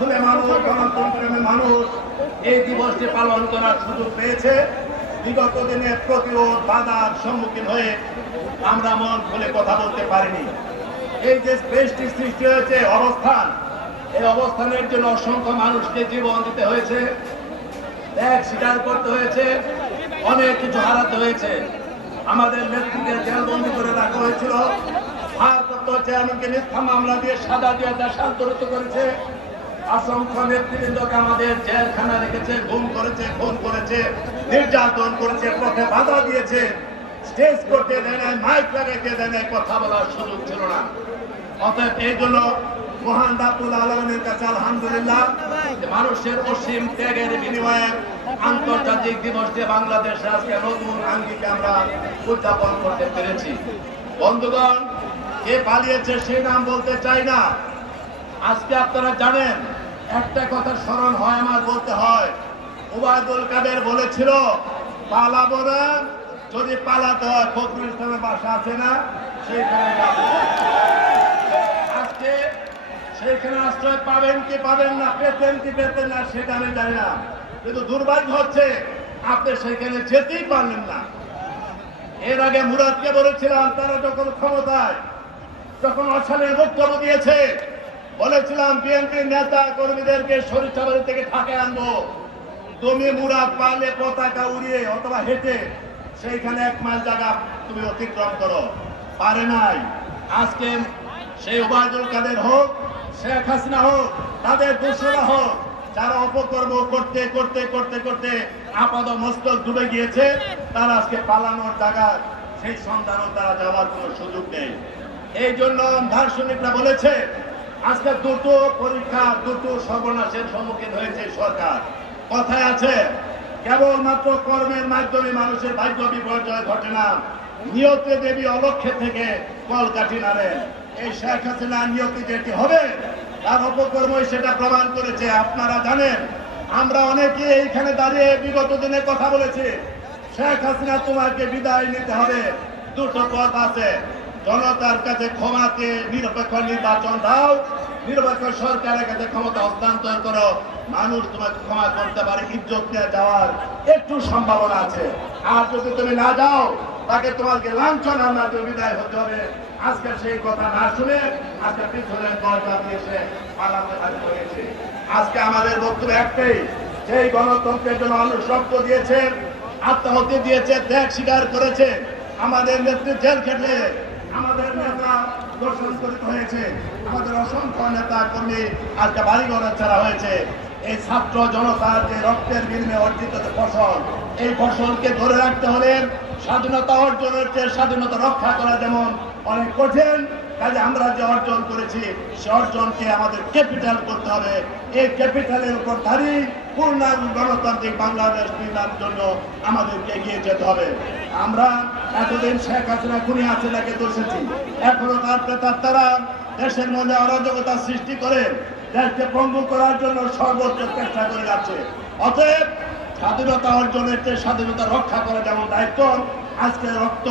খুলে মানুষ, গণতন্ত্রের মানুষ এই দিবসটি পালন করার সুযোগ পেয়েছে। বিগত দিনে প্রতিরোধ বাধার সম্মুখীন হয়ে আমরা মন খুলে কথা বলতে পারিনি। এই যে দেশটি সৃষ্টি হয়েছে অবস্থান, এই অবস্থানের জন্য অসংখ্য মানুষকে জীবন দিতে হয়েছে, ত্যাগ স্বীকার করতে হয়েছে, অনেক কিছু হারাতে হয়েছে। আমাদের নেতৃত্বে জেলবন্দি করে রাখা হয়েছিল, ভারপ্রাপ্ত চেয়ারম্যানকে মিথ্যা মামলা দিয়ে সাজা দিয়ে দেশান্তরিত করেছে, অসংখ্য নেতৃবৃন্দকে আমাদের জেলখানা রেখেছে, গুম করেছে, খুন করেছে, নির্যাতন করেছে, পথে বাধা দিয়েছে, স্টেজ করতে দেয় নাই, মাইক লাগাইতে দেয় নাই, কথা বলার সুযোগ ছিল না। অতএব এই জন্য মহান রাব্বুল আলামিনের কাছে আলহামদুলিল্লাহ, মানুষের অসীম ত্যাগের বিনিময়ে আন্তর্জাতিক দিবসে বাংলাদেশে আজকে নতুন আঙ্গিকে আমরা উদযাপন করতে পেরেছি। বন্ধুগণ, কে পালিয়েছে সেই নাম বলতে চাই না। আজকে আপনারা জানেন, একটা কথা স্মরণ হয়, আমার বলতে হয়, ওবায়দুল কাদের বলেছিল পালাবো না, যদি পালাতে হয় ফখরুল ইসলামের বাসা আছে না, সেইখানে যাবো। আজকে সেইখানে আশ্রয় পাবেন কি পাবেন না, পেতেন কি পেতেন না, সেটা আমি জানি না, কিন্তু দুর্ভাগ্য হচ্ছে আপনি সেখানে যেতেই পারলেন না। এর আগে মুরাদকে বলেছিলাম, তারা যখন ক্ষমতায়, যখন অশালীন বক্তব্য দিয়েছে, বলেছিলাম বিএনপির নেতা কর্মীদেরকে সরিষাবাড়ি থেকে ঢাকায় আনবো, তুমি মুরাদ পারলে পতাকা উড়িয়ে অথবা হেঁটে সেইখানে 1 মাইল জায়গা তুমি অতিক্রম করো, পারে নাই। আজকে সেই ওবায়দুল কাদের হোক, শেখ হাসিনা হোক, তাদের দোষরা হোক, যারা অপকর্ম করতে করতে করতে করতে আপাদ মস্তক ডুবে গিয়েছে, তারা আজকে পালানোর জায়গা সেই সন্ধানও তারা যাওয়ার কোনো সুযোগ নেই। এই জন্য দার্শনিকরা বলেছে, আজকে দুটো পরীক্ষা, দুটো সর্বনাশের সম্মুখীন হয়েছে সরকার। কথায় আছে, কেবলমাত্র কর্মের মাধ্যমে মানুষের ভাগ্য বিপর্যয় ঘটে না, নিয়তে দেবী অলক্ষ্যে থেকে কলকাঠি নাড়েন। এই শেখ হাসিনার নিয়তি যেটি হবে, তার অপকর্মই সেটা প্রমাণ করেছে। আপনারা জানেন, আমরা অনেকে এইখানে দাঁড়িয়ে বিগত দিনে কথা বলেছি, শেখ হাসিনা তোমাকে বিদায় নিতে হবে, দুটো পথ আছে, জনতার কাছে ক্ষমাকে নিরপেক্ষ নির্বাচন দাও, নিরপেক্ষ সরকারের কাছে ক্ষমতা হস্তান্তর করো, মানুষ তোমাকে ক্ষমা করতে পারে, ইজ্জত নিয়ে যাওয়ার একটু সম্ভাবনা আছে। আর যদি তুমি না যাও, তাকে তোমাকে লাঞ্ছনা না দিয়ে বিদায় হতে হবে। আজকে সেই কথা না শুনে আজকে পিছনের দরজা দিয়েছে, পালাতে বাধ্য হয়েছে। আজকে আমাদের বক্তব্য একটাই, সেই গণতন্ত্রের জন্য মানুষ রক্ত দিয়েছে, আত্মাহুতি দিয়েছে, ত্যাগ স্বীকার করেছে, আমাদের নেতৃত্ব জেল খেটে, আমাদের নেতা দর্শনকৃত হয়েছে, আমাদের অসংখ্য নেতা কর্মী আজকে বাড়িঘর ছাড়া হয়েছে। এই ছাত্র জনতার যে রক্তের বিনিময়ে অর্জিত ফসল, এই ফসলকে ধরে রাখতে হলে স্বাধীনতা অর্জনের চেয়ে স্বাধীনতা রক্ষা করা যেমন অনেক কঠিন, কাজে আমরা যে অর্জন করেছি সে অর্জনকে আমাদের ক্যাপিটাল করতে হবে। এই ক্যাপিটালের উপর দাঁড়িয়ে পূর্ণাঙ্গ গণতান্ত্রিক বাংলাদেশ নির্মাণের জন্য আমাদেরকে এগিয়ে যেতে হবে। আমরা এতদিন শেখ হাসিনা খুনি হাসিনাকে দোষেছি, এখনো তারা দেশের মধ্যে অরাজকতা সৃষ্টি করে দেশকে পঙ্গু করার জন্য সর্বোচ্চ চেষ্টা করে যাচ্ছে। অতএব স্বাধীনতা অর্জনের চেয়ে স্বাধীনতা রক্ষা করা যেমন দায়িত্ব, আজকে রক্ত